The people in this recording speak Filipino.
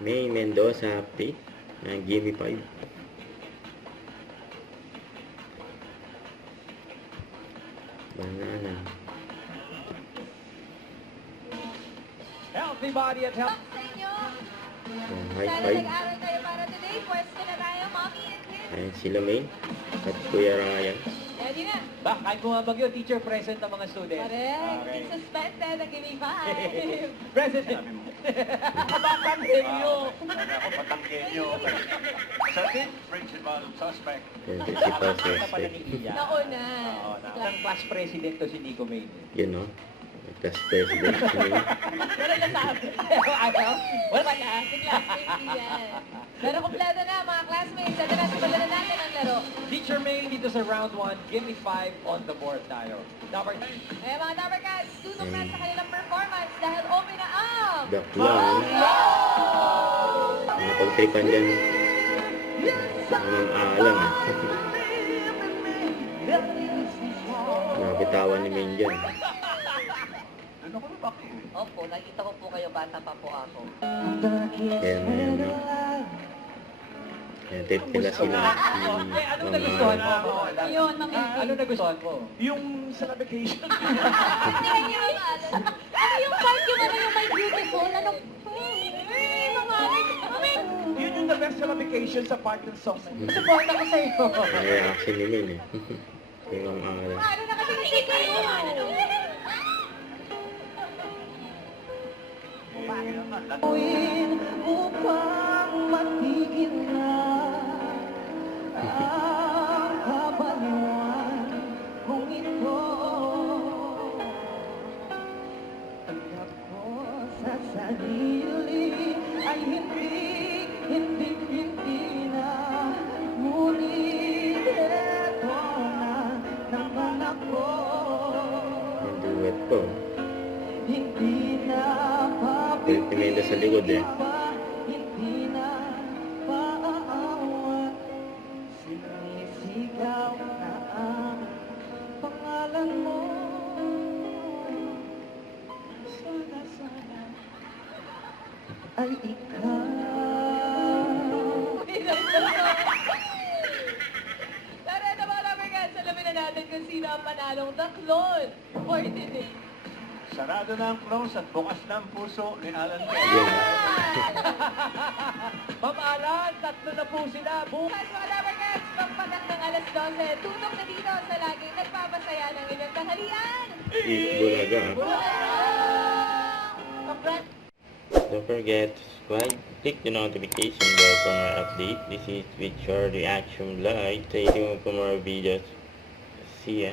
May Mendoza update ng Gimme 5. Banana. Healthy body at health. Sa inyo. High Sana five. nag-aral kayo para today. Pwesto na tayo, mommy and kids. Ayan sila May at Kuya Ryan. Ready na. Ba, kahit bumabagyo, teacher present ang mga students. Correct. Okay. Hindi suspended. Nag-give me 5. President. Patangkenyo. Sana ako patangkenyo. Sa team, principal, suspect. Principal Nakita pala ni suspect. Iya. Nauna. Oo, Ang class president to si Nico May. Yun no? Class president si May. Pero nasabi. Ayaw? Wala na. Bigla. Yan. Pero kompleto na mga classmates. Ito na, simulan na natin ang laro. Teacher May dito sa round 1, give me 5 on the board tayo. Number 3. Eh mga Dapper Cats, tutok na sa kanilang performance dahil open na ang... The clown. Napagtripan dyan. Anong alam eh. Nabitawan ni Main dyan. Ano ko na bakit? Opo, nakita ko po kayo, bata pa po ako. Kaya ngayon no? Kaya tape nila sila. Ano nagustuhan mo? Ayun, mami. Ano nagustuhan mo? Yung sa vacation. Tingnan niyo ang alam. Ano yung part yung ano yung my beautiful? Anong... Mami! Yun yung the best sa vacation sa part ng song. Support ako sa iyo. Ang reaction ni Main eh. Yung ang alam. Ano na kasi hindi kayo? Upang matigil na ang kabaliwan kung ito tanggap ko sa sarili ay hindi na ngunit eto na naman ako Yung duet po. hindi na Kulit ni Menda sa likod eh. hindi na paaawa sinisigaw na ang pangalan mo sana ay ikaw. Tara na mga Dapper Cats, alamin na natin kung sino ang panalong The Clone for today. Sarado na ang close at bukas na ang puso ni Alan Kay. Yun. Ma'am Alan, tatlo na po sila. Bukas mga Dapper Cats, pagpatak ng alas 12, tutok na dito sa laging nagpapasaya ng inyong tanghalian. Bulaga. Congrats! Don't forget to subscribe, click the notification bell for more update. This is Victor Reaction Vlog. Stay tuned for more videos. See ya.